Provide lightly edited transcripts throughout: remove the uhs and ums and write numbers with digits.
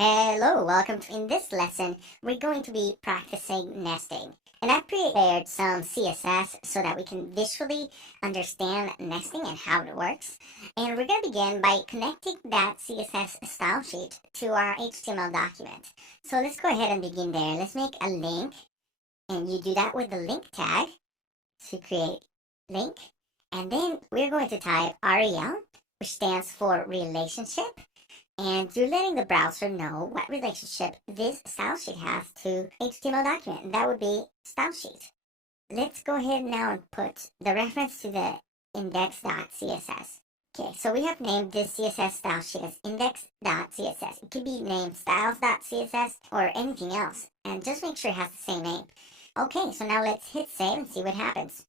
Hello, welcome to. In this lesson, we're going to be practicing nesting. And I've prepared some CSS so that we can visually understand nesting and how it works. And we're going to begin by connecting that CSS style sheet to our HTML document. So let's go ahead and begin there. Let's make a link, and you do that with the link tag to create link. And then we're going to type REL, which stands for relationship. And you're letting the browser know what relationship this style sheet has to HTML document. And that would be style sheet. Let's go ahead now and put the reference to the index.css. Okay, so we have named this CSS style sheet as index.css. It could be named styles.css or anything else. And just make sure it has the same name. Okay, so now let's hit save and see what happens.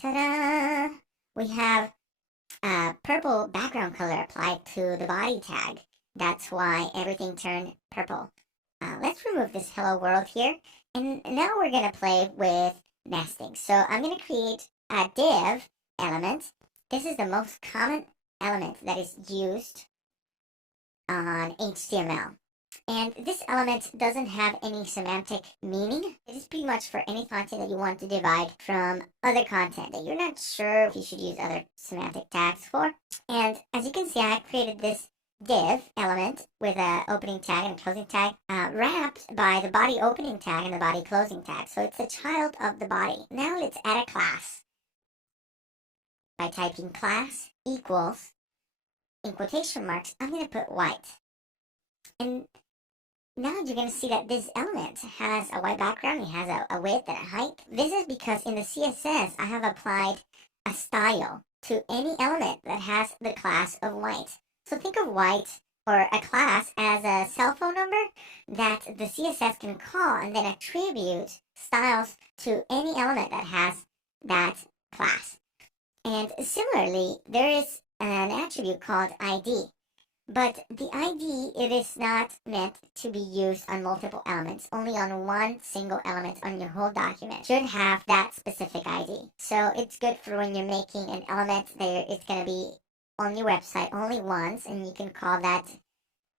Ta-da! We have purple background color applied to the body tag. That's why everything turned purple. Let's remove this hello world here. And now we're going to play with nesting. So I'm going to create a div element. This is the most common element that is used on HTML. And this element doesn't have any semantic meaning. It is pretty much for any content that you want to divide from other content that you're not sure if you should use other semantic tags for. And as you can see, I created this div element with an opening tag and a closing tag wrapped by the body opening tag and the body closing tag. So it's a child of the body. Now let's add a class by typing class equals, in quotation marks, I'm going to put white. And now you're going to see that this element has a white background, it has a width and a height. This is because in the CSS, I have applied a style to any element that has the class of white. So think of white or a class as a cell phone number that the CSS can call and then attribute styles to any element that has that class. And similarly, there is an attribute called ID. But the ID, it is not meant to be used on multiple elements. Only on one single element on your whole document should have that specific ID. So it's good for when you're making an element there. It's going to be on your website only once, and you can call that,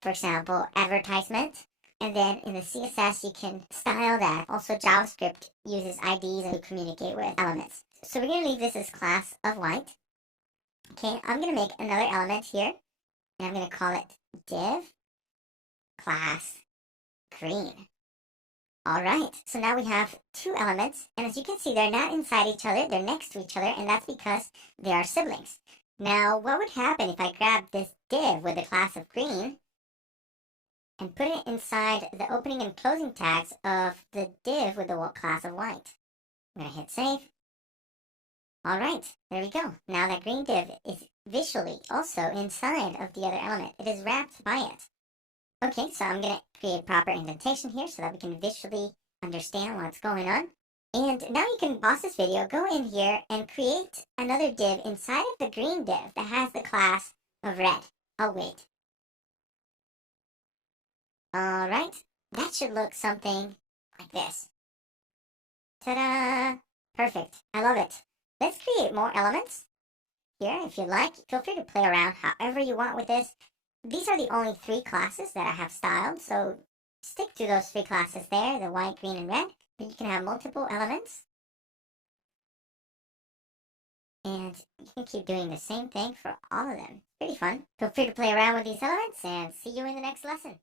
for example, advertisement. And then in the CSS, you can style that. Also, JavaScript uses IDs to communicate with elements. So we're going to leave this as class of white. Okay, I'm going to make another element here. And I'm going to call it div class green. All right, so now we have two elements, and as you can see, they're not inside each other, they're next to each other, and that's because they are siblings. Now, what would happen if I grabbed this div with the class of green and put it inside the opening and closing tags of the div with the class of white? I'm going to hit save. All right, there we go. Now that green div is visually also inside of the other element. It is wrapped by it. Okay, so I'm going to create proper indentation here so that we can visually understand what's going on. And now you can pause this video, go in here, and create another div inside of the green div that has the class of red. I'll wait. All right, that should look something like this. Ta-da! Perfect. I love it. Let's create more elements here. If you like, feel free to play around however you want with this. These are the only three classes that I have styled, so stick to those three classes there, the white, green, and red. But you can have multiple elements. And you can keep doing the same thing for all of them. Pretty fun. Feel free to play around with these elements, and see you in the next lesson.